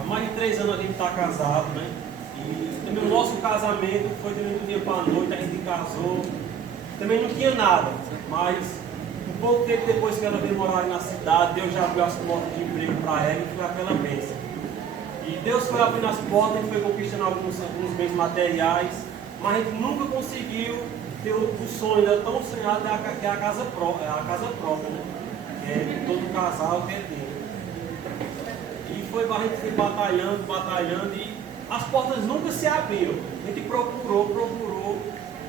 Há mais de 3 anos a gente está casado, né? E também o nosso casamento foi do dia para a noite, a gente casou. Também não tinha nada, mas um pouco tempo depois que ela veio morar na cidade, Deus já abriu as portas de emprego para ela e foi aquela bênção. E Deus foi abrindo as portas, a gente foi conquistando alguns bens materiais, mas a gente nunca conseguiu ter o sonho, né, tão sonhado, que é a casa própria, né? Que é de todo casal que é dele. E a gente foi batalhando e as portas nunca se abriram. A gente procurou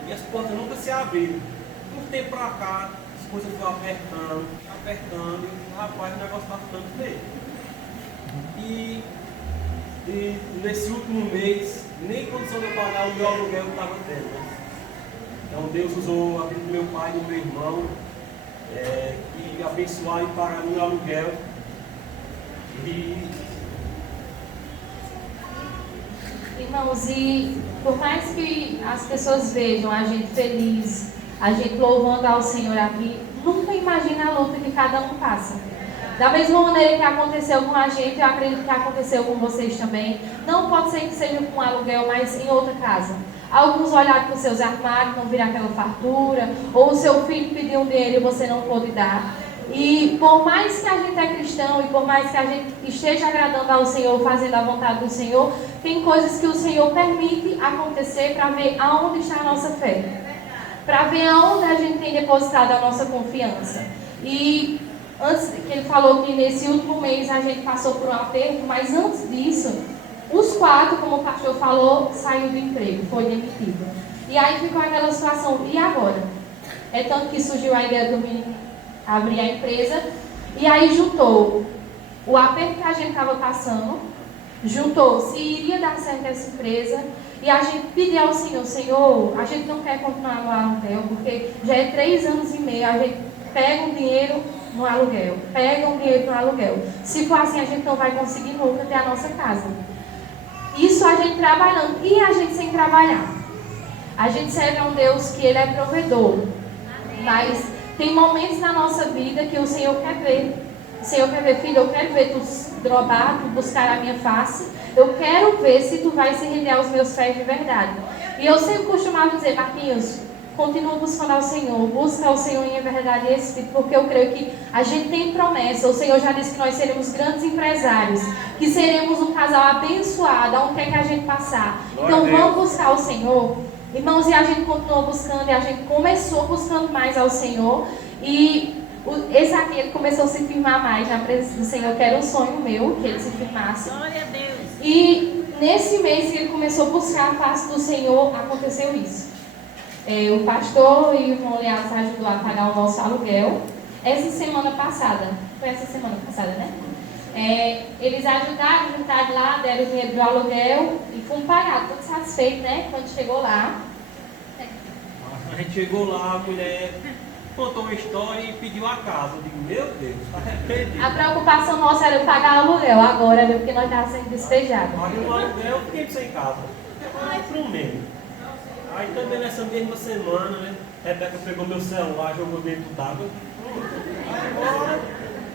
e as portas nunca se abriram. De um tempo para cá, as coisas foram apertando e rapaz, o negócio está ficando feio. E nesse último mês, nem condição de eu pagar o meu aluguel eu estava tendo. Né? Então Deus usou a vida do meu pai e do meu irmão e abençoar e pagar o meu aluguel. Irmãos, e por mais que as pessoas vejam a gente feliz, a gente louvando ao Senhor aqui, nunca imagina a luta que cada um passa. Da mesma maneira que aconteceu com a gente, eu acredito que aconteceu com vocês também. Não pode ser que seja com aluguel, mas em outra casa. Alguns olharam para os seus armários, não viram aquela fartura, ou o seu filho pediu um dinheiro e você não pôde dar. E por mais que a gente é cristão e por mais que a gente esteja agradando ao Senhor, fazendo a vontade do Senhor, tem coisas que o Senhor permite acontecer para ver aonde está a nossa fé, para ver aonde a gente tem depositado a nossa confiança. E antes que ele falou que nesse último mês a gente passou por um aperto, mas antes disso, os 4, como o pastor falou, saiu do emprego, foi demitido. E aí ficou aquela situação, e agora? É tanto que surgiu a ideia do menino abrir a empresa, e aí juntou o aperto que a gente estava passando, juntou se iria dar certo essa empresa, e a gente pediu ao Senhor, Senhor, a gente não quer continuar no aluguel, porque já é 3 anos e meio, a gente pega um dinheiro no aluguel, se for assim a gente não vai conseguir nunca ter a nossa casa. Isso a gente trabalhando, e a gente sem trabalhar. A gente serve a um Deus que Ele é provedor, mas tem momentos na nossa vida que o Senhor quer ver. O Senhor quer ver, filho, eu quero ver tu drobar, tu buscar a minha face. Eu quero ver se tu vai se render aos meus pés de verdade. E eu sempre costumava dizer, Marquinhos, continua buscando ao Senhor, busca ao Senhor em verdade e espírito, porque eu creio que a gente tem promessa. O Senhor já disse que nós seremos grandes empresários, que seremos um casal abençoado, aonde quer que a gente passar. Então vamos buscar o Senhor. Irmãos, e a gente continuou buscando, e a gente começou buscando mais ao Senhor, e esse aqui ele começou a se firmar mais na presença do Senhor, que era um sonho meu, que ele se firmasse. Glória a Deus. E nesse mês que ele começou a buscar a face do Senhor, aconteceu isso. O pastor e o irmão Leandro ajudou a pagar o nosso aluguel. Essa semana passada, né? Eles ajudaram, juntaram lá, deram o dinheiro do aluguel e fomos pagar, todos satisfeitos, né? Quando chegou lá. A gente chegou lá, a mulher contou uma história e pediu a casa. Eu digo, meu Deus, está arrependido. A preocupação nossa era pagar o aluguel agora, né? Porque nós estávamos sendo despejados. Paguei o aluguel, fiquei sem casa. Aí para um mês. Aí também nessa mesma semana, né? Rebeca pegou meu celular, jogou dentro d'água. Agora.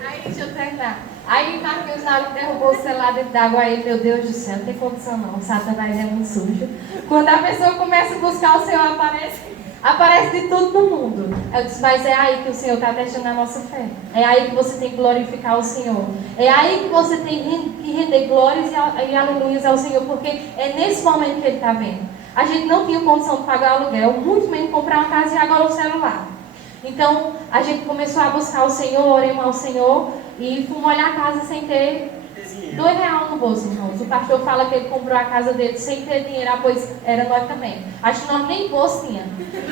Aí deixa eu terminar. Aí Marquinhos na hora que derrubou o celular dentro d'água, aí, meu Deus do céu, não tem condição não, Satanás é muito sujo. Quando a pessoa começa a buscar o Senhor, aparece de tudo no mundo. Eu disse, mas é aí que o Senhor está testando a nossa fé. É aí que você tem que glorificar o Senhor. É aí que você tem que render glórias e aleluias ao Senhor, porque é nesse momento que Ele está vendo. A gente não tinha condição de pagar o aluguel, muito menos comprar uma casa e agora o celular. Então, a gente começou a buscar o Senhor, oremos ao Senhor e fomos olhar a casa sem ter R$2 no bolso, irmãos. O pastor fala que ele comprou a casa dele sem ter dinheiro, pois era nós também. Acho que nós nem bolso tinha.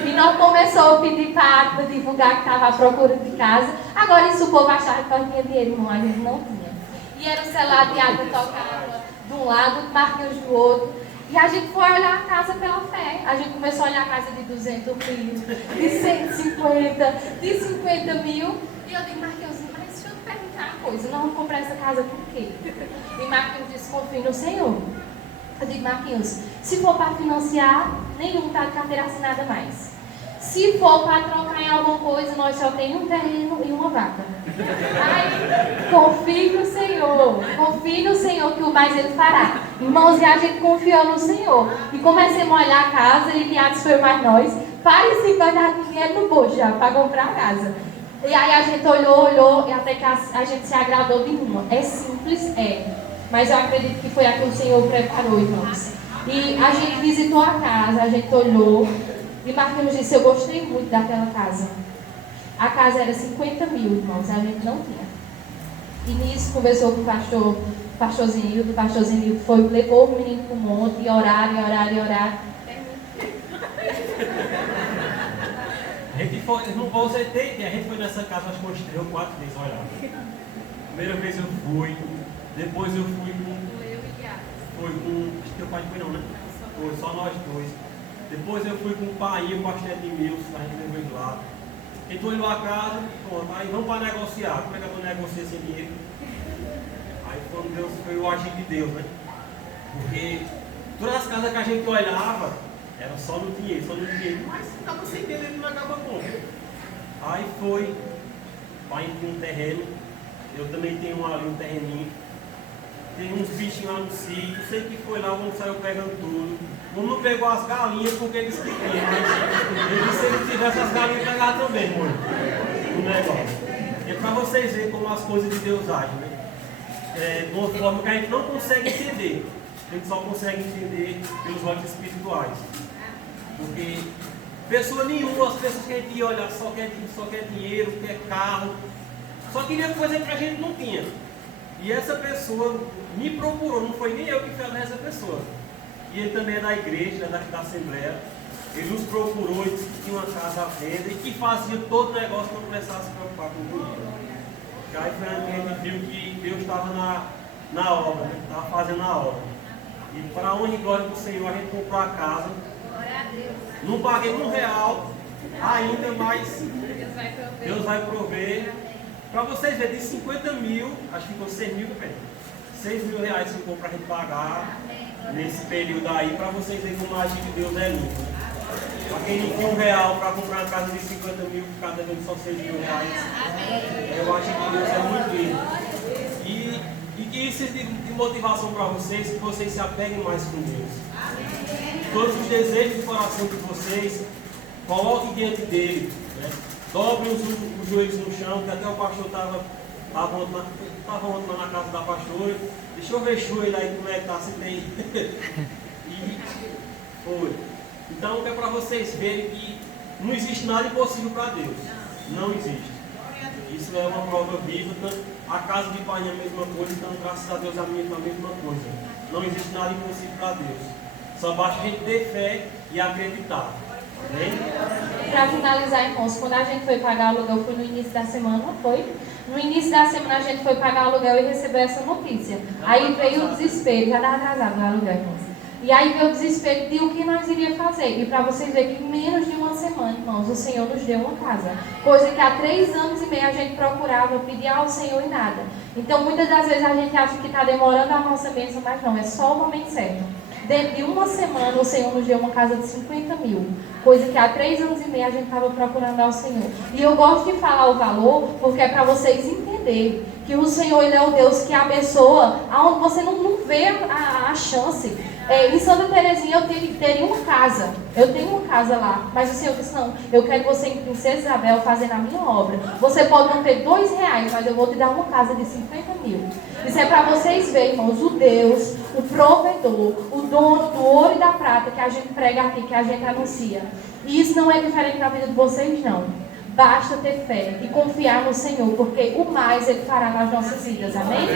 E nós começamos a pedir para divulgar que estava à procura de casa. Agora isso o povo achava que nós tinha dinheiro, irmão, a gente não tinha. E era o celular de água tocava de um lado, Marquinhos do outro. E a gente foi olhar a casa pela fé. A gente começou a olhar a casa de 200 mil, de 150, de 50 mil. E eu digo, Marquinhos, mas deixa eu te perguntar uma coisa. Nós vamos comprar essa casa por quê? E Marquinhos disse, confie no Senhor. Eu digo, Marquinhos, se for para financiar, nenhum está de carteira assinada mais. Se for para trocar em alguma coisa, nós só temos um terreno e uma vaca. Aí Confie no Senhor. Confie no Senhor que o mais Ele fará. Irmãos, e a gente confiou no Senhor. E começamos a olhar a casa e que antes foi mais nós. Parecia que nós tínhamos dinheiro no bolso já para comprar a casa. E aí a gente olhou e até que a gente se agradou de uma. É simples, é. Mas eu acredito que foi a que o Senhor preparou, irmãos. E a gente visitou a casa, a gente olhou. E Marquinhos disse, eu gostei muito daquela casa. A casa era 50 mil, irmãos, a gente não tinha. E nisso conversou com o pastorzinho, o pastorzinho foi, levou o menino para o monte, e orar. A gente foi, não vou dizer, a gente foi nessa casa acho que umas 3 ou 4 vezes olhar. Primeira vez eu fui, depois eu fui com. Acho que teu pai foi não, né? Foi só nós dois. Depois eu fui com o pai e o pastor Edmilson, a gente levou ele lá. Então olhou a casa, pronto, aí vamos para negociar. Como é que eu vou negociar sem dinheiro? Aí quando Deus foi o agir de Deus, né? Porque todas as casas que a gente olhava, era só no dinheiro, mas estava sem dinheiro, ele não acaba como. Aí foi, o pai tinha um terreno, eu também tenho ali um terreninho. Tem uns bichinhos lá no sítio, sei que foi lá, o homem saiu pegando tudo. O homem não pegou as galinhas porque eles queriam, mas ele disse que se ele tivesse as galinhas, pegava também, mano, o negócio. É para vocês verem como as coisas de Deus agem, né? De uma forma que a gente não consegue entender. A gente só consegue entender pelos olhos espirituais. Porque pessoa nenhuma, as pessoas que a gente ia olhar só quer dinheiro, quer carro, só queria coisa que a gente não tinha. E essa pessoa me procurou, não foi nem eu que fiz essa pessoa. E ele também é da igreja, da Assembleia. Ele nos procurou e disse que tinha uma casa à venda e que fazia todo o negócio para começar a se preocupar com o dinheiro. E aí foi onde a gente viu que Deus estava na obra, né? Estava fazendo a obra. E para a honra e glória do Senhor, a gente comprou a casa. Não paguei R$1 ainda, mas Deus vai prover. Para vocês verem, de 50 mil, acho que ficou 6 mil, velho. 6 mil reais ficou para a gente pagar nesse período aí, para vocês verem como a agir de Deus é lindo. Para quem não tinha R$1 para comprar uma casa de 50 mil, ficar devendo só 6 mil reais. Eu acho que Deus é muito lindo. E que isso sirva de motivação para vocês, que vocês se apeguem mais com Deus. Todos os desejos do coração de vocês, coloquem diante dele, né? Dobrem os joelhos no chão, que até o pastor estava ontem lá na casa da pastora. Deixa eu ver o joelho aí como é que está, se tem. E foi. Então é para vocês verem que não existe nada impossível para Deus. Não existe. Isso é uma prova viva. A casa de pai é a mesma coisa, então graças a Deus a minha é a mesma coisa. Não existe nada impossível para Deus. Só basta a gente ter fé e acreditar. Para finalizar, irmãos, quando a gente foi pagar o aluguel, foi no início da semana, foi? No início da semana a gente foi pagar o aluguel e recebeu essa notícia. Aí veio o desespero, já estava atrasado o aluguel, irmãos. E aí veio o desespero de o que nós iríamos fazer. E para vocês verem que em menos de uma semana, irmãos, o Senhor nos deu uma casa. Coisa que há 3 anos e meio a gente procurava, pedia ao Senhor e nada. Então muitas das vezes a gente acha que está demorando a nossa bênção, mas não, é só o momento certo. Dentro de uma semana o Senhor nos deu uma casa de 50 mil. Coisa que há 3 anos e meio a gente estava procurando ao Senhor. E eu gosto de falar o valor, porque é para vocês entenderem que o Senhor, Ele é o Deus que abençoa aonde você não vê a chance. Em Santa Terezinha eu teria uma casa. Eu tenho uma casa lá. Mas o Senhor disse, não, eu quero você em Princesa Isabel fazendo a minha obra. Você pode não ter R$2, mas eu vou te dar uma casa de 50 mil. Isso é para vocês verem, irmãos, o Deus, o provedor, o dono do ouro e da prata que a gente prega aqui, que a gente anuncia. E isso não é diferente na vida de vocês, não. Basta ter fé e confiar no Senhor, porque o mais Ele fará nas nossas vidas. Amém?